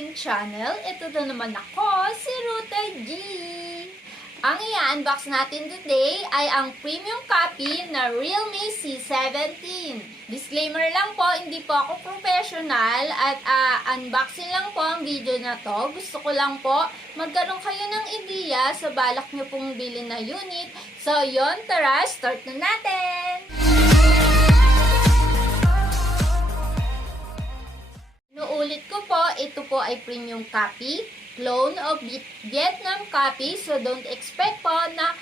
ating channel. Ito na naman ako, si Ruta G. Ang i-unbox natin today ay ang premium copy na Realme C17. Disclaimer lang po, hindi po ako professional at unboxing lang po ang video na to. Gusto ko lang po magkaroon kayo ng ideya sa balak nyo pong bilhin na unit. So yon, tara, start na natin! Ulit ko po, ito po ay premium copy, clone of Vietnam copy, so don't expect po na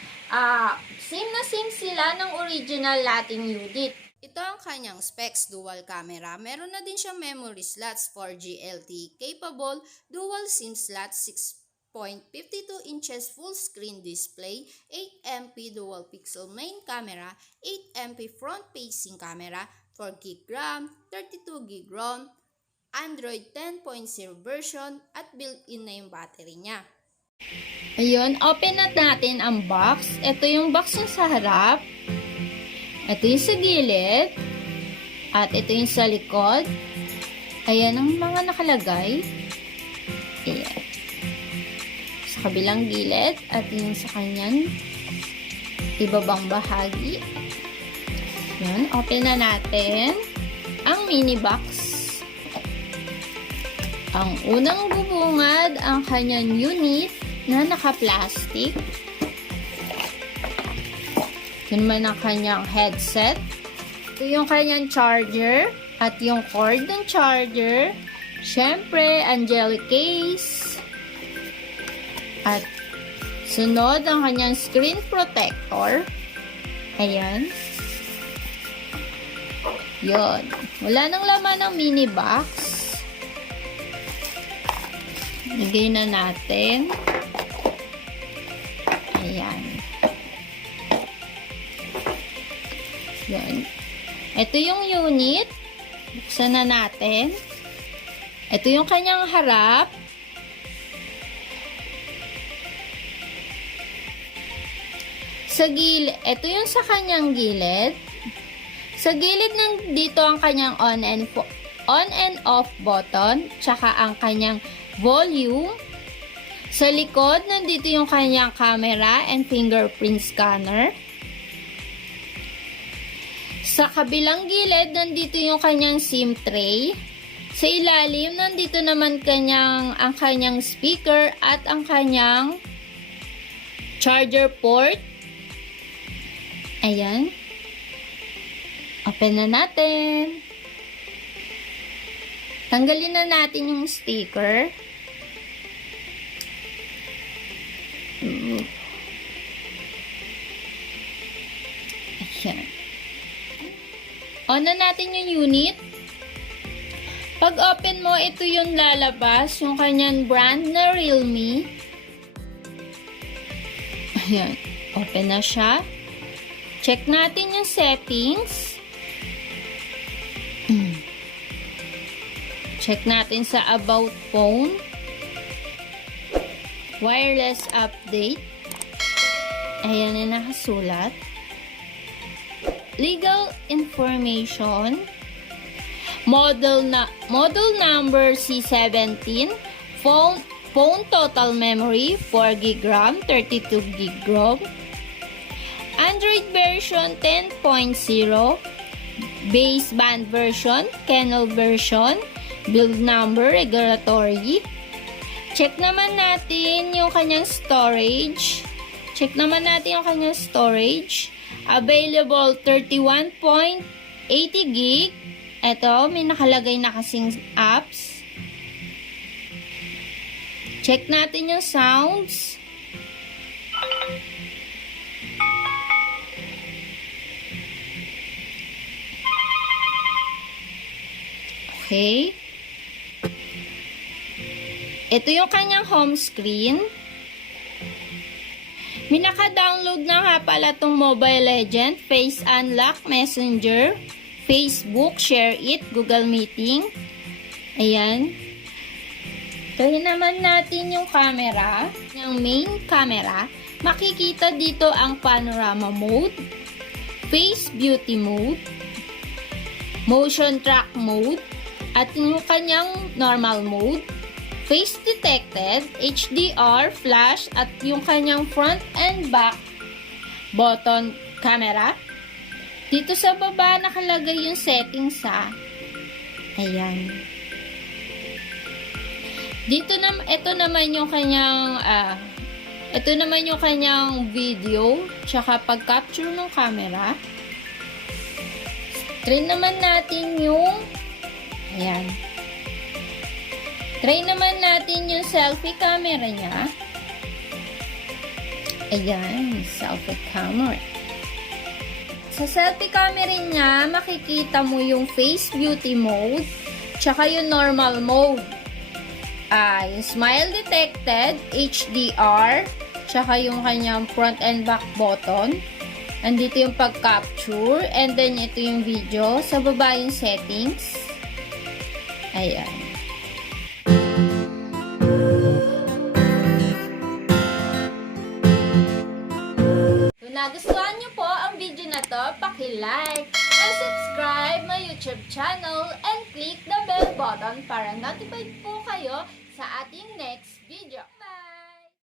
same sila ng original nating unit. Ito ang kanyang specs, dual camera. Meron na din siyang memory slots 4G LTE capable, dual SIM slot, 6.52 inches full screen display, 8MP dual pixel main camera, 8MP front facing camera, 4GB RAM, 32GB ROM, Android 10.0 version at built-in na yung battery niya. Ayun, open na natin ang box. Ito yung box yung sa harap. Ito yung sa gilid. At ito yung sa likod. Ayan ang mga nakalagay. Ayan. Sa kabilang gilid. At yung sa kanyang ibabang bahagi. Ayan, open na natin ang mini box. Ang unang bubungad ang kanyang unit na naka-plastic. Ito naman ang kanyang headset. Ito yung kanyang charger at yung cord ng charger. Siyempre, angelic case. At sunod ang kanyang screen protector. Ayan. Yun. Wala nang laman ng mini box. Lagay na natin. Ayan. Yan. Ito yung unit. Buksan na natin. Ito yung kanyang harap. Sa gilid, ito yung sa kanyang gilid. Sa gilid ng dito ang kanyang on and off button, tsaka ang kanyang volume. Sa likod, nandito yung kanyang camera and fingerprint scanner. Sa kabilang gilid, nandito yung kanyang SIM tray. Sa ilalim, nandito naman ang kanyang speaker at ang kanyang charger port. Ayan. Open na natin. Tanggalin na natin yung sticker. Ayan. On na natin yung unit. Pag open mo, ito yung lalabas, yung kanyang brand na Realme. Ayan. Open na siya. Check natin yung settings. Check natin sa About Phone. Wireless update. Ayan na nakasulat. Legal information. Model number C17. Phone total memory 4GB RAM, 32GB ROM. Android version 10.0. Baseband version, kernel version, build number, regulatory. Check naman natin yung kanyang storage. Available 31.80GB. Ito, may nakalagay na kasing apps. Check natin yung sounds. Okay. Ito yung kanyang home screen. May naka-download na nga pala itong Mobile Legend, Face Unlock, Messenger, Facebook, Share It, Google Meeting. Ayan. Gawin naman natin yung camera, yung main camera. Makikita dito ang panorama mode, face beauty mode, motion track mode, at yung kanyang normal mode. face detected, HDR, flash, at yung kanyang front and back button camera. Dito sa baba nakalagay yung settings sa. Ayan. Dito ito naman yung kanyang video tsaka pag-capture ng camera. Try naman natin yung Try naman natin yung selfie camera niya. Ayan, selfie camera. Sa selfie camera niya, makikita mo yung face beauty mode, tsaka yung normal mode. Yung smile detected, HDR, tsaka yung kanyang front and back button. Andito yung pag-capture, and then ito yung video. Sa baba yung settings. Ayan. Kung nagustuhan nyo po ang video na to, paki-like and subscribe my YouTube channel and click the bell button para notified po kayo sa ating next video.